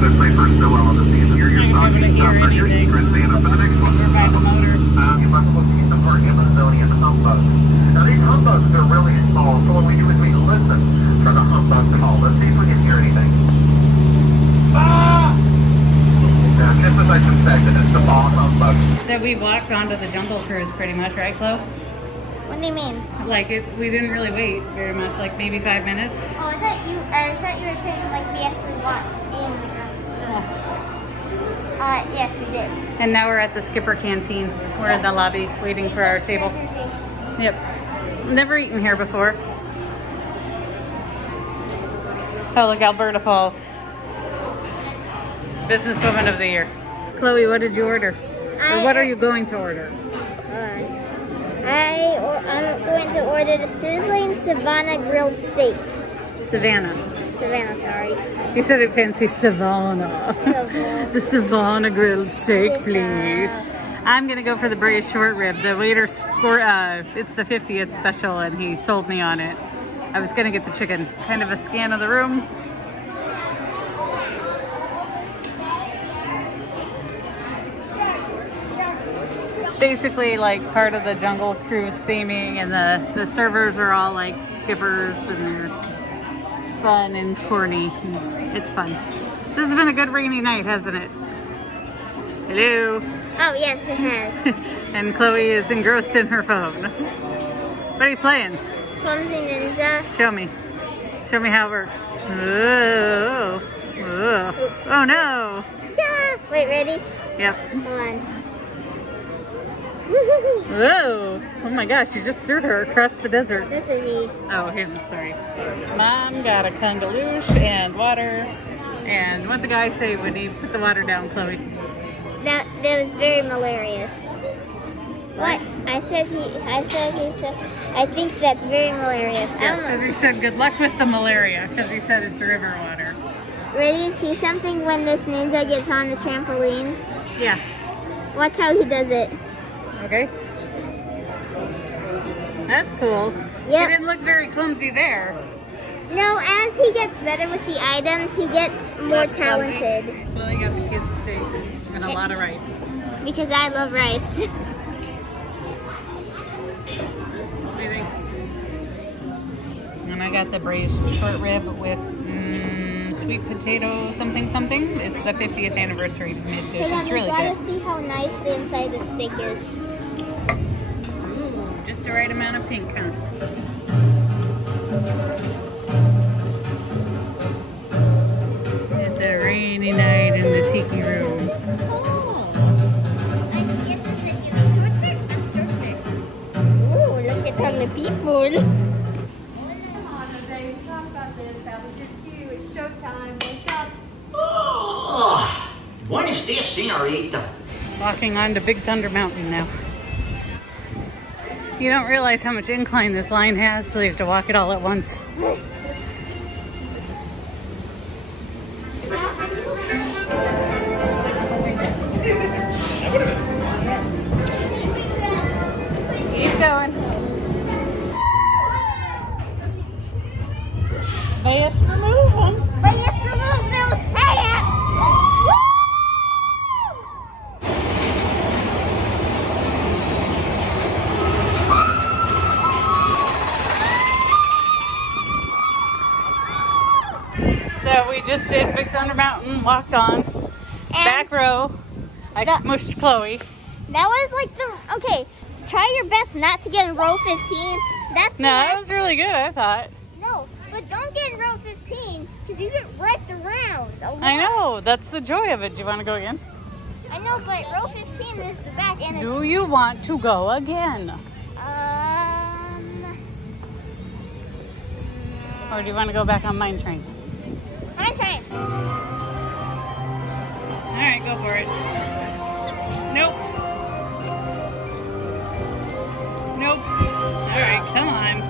Looks like first Noel on the scene. You're I'm not able to hear anything. For the next one. We're by the motor. You might will see some more Amazonian humbugs. Now these humbugs are really small, so what we do is we listen for the humbug call. Let's see if we can hear anything. Ah! Now, just as I suspected, it's the ball humbug. So we walked onto the Jungle Cruise pretty much, right, Chloe? What do you mean? Like we didn't really wait very much, like maybe 5 minutes. Oh, I thought you were saying like we actually walked in the ground. Yes, we did. And now we're at the Skipper Canteen. We're in the lobby waiting for our table. Yep. Never eaten here before. Oh, look, Alberta Falls. Businesswoman of the Year. Chloe, what did you order? Or what are you going to order? I'm going to order the sizzling Savannah grilled steak. Savannah, sorry. You said it fancy. Savannah. The Savannah grilled steak, please. I'm gonna go for the braised short rib. The waiter it's the 50th special and he sold me on it. I was gonna get the chicken. Kind of a scan of the room. Basically like part of the Jungle Cruise theming, and the servers are all like skippers and they're fun and corny. It's fun. This has been a good rainy night, hasn't it? Hello. Oh yes, it has. And Chloe is engrossed in her phone. What are you playing? Clumsy Ninja. Show me. Show me how it works. Oh, oh. Oh no. Yeah. Wait, ready? Yep. Hold on. Whoa! Oh my gosh, you just threw her across the desert. That's a me. Oh, him, sorry. Mom got a kungaloosh and water. And what'd the guy say when he put the water down, Chloe? That was very malarious. What? I said I think that's very malarious. Yes, because he said good luck with the malaria, because he said it's river water. Ready to see something when this ninja gets on the trampoline? Yeah. Watch how he does it. Okay. That's cool. Yep. He didn't look very clumsy there. No, as he gets better with the items, he gets more talented. Well, you got the kids' steak and a lot of rice. Because I love rice. What do you think? And I got the braised short rib with sweet potato something something. It's the 50th anniversary mid-dish. It's really good. You gotta see how nice the inside of the steak is. Ooh, just the right amount of pink, huh? It's a rainy night in the tiki room. Ooh, look at all the people. It's showtime. Wake up. Oh, buenos dias, señorita. Walking on to Big Thunder Mountain now. You don't realize how much incline this line has, so you have to walk it all at once. Keep going. Best remove them. Best remove those pants. So we just did Big Thunder Mountain, walked on, back row. I smushed Chloe. That was like okay, try your best not to get in row 15. That was really good, I thought. No, but don't get in row 15 because you get wrecked around a lot. I know, that's the joy of it. Do you want to go again? I know, but row 15 is the back end. Do you want to go again? Or do you want to go back on Mine Train? Mine Train. Alright, go for it. Nope. Nope. Alright, come on.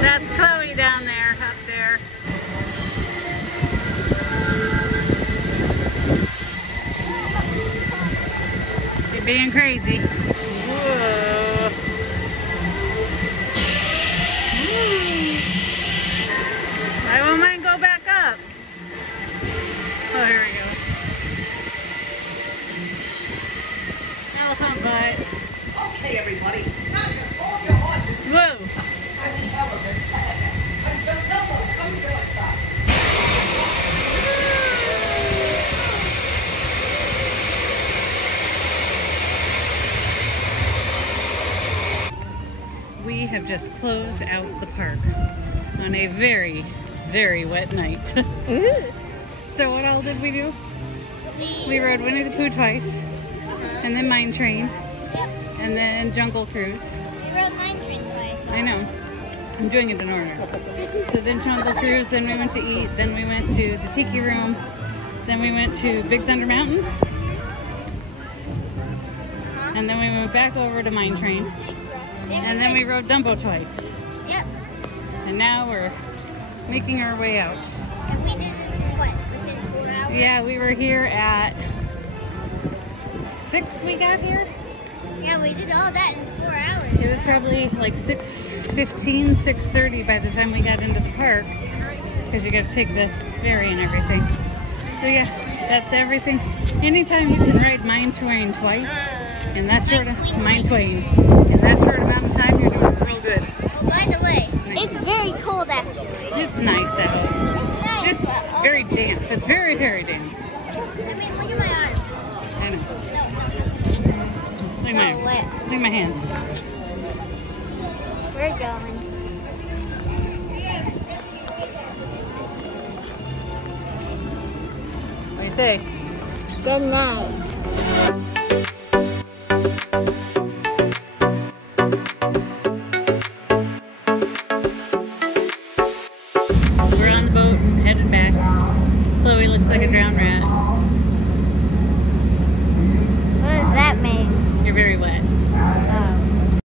That's Chloe down there, up there. being crazy. Whoa. I won't mind go back up. Oh, here we go. Elephant butt. Okay, everybody. Now just hold your horses. Whoa. I mean, elephants. Until Dumbo comes to a stop. We have just closed out the park on a very, very wet night. So what all did we do? We rode Winnie the Pooh twice, and then Mine Train, Yep. and then Jungle Cruise. We rode Mine Train twice. I know. I'm doing it in order. So then Jungle Cruise, then we went to eat, then we went to the Tiki Room, then we went to Big Thunder Mountain, and then we went back over to Mine Train, and then we rode Dumbo twice. Yep. And now we're making our way out. And we did this in what? Within 4 hours? Yeah, we were here at 6 we got here. Yeah, we did all that in 4 hours. It was probably like 6:15, 6:30 by the time we got into the park, because you got to take the ferry and everything. So yeah, that's everything. Anytime you can ride Mine Train twice, in that short of Mine Twain, in that short amount of time, you're doing real good. Oh, by the way, it's very cold actually. It's nice out. It's nice, Just but also, very damp. It's very, very damp. I mean, look at my arm. I know. No. Look at So my, wet. look at my hands. We're going. What do you say? Good night. We're on the boat, headed back. Chloe looks like a drowned rat.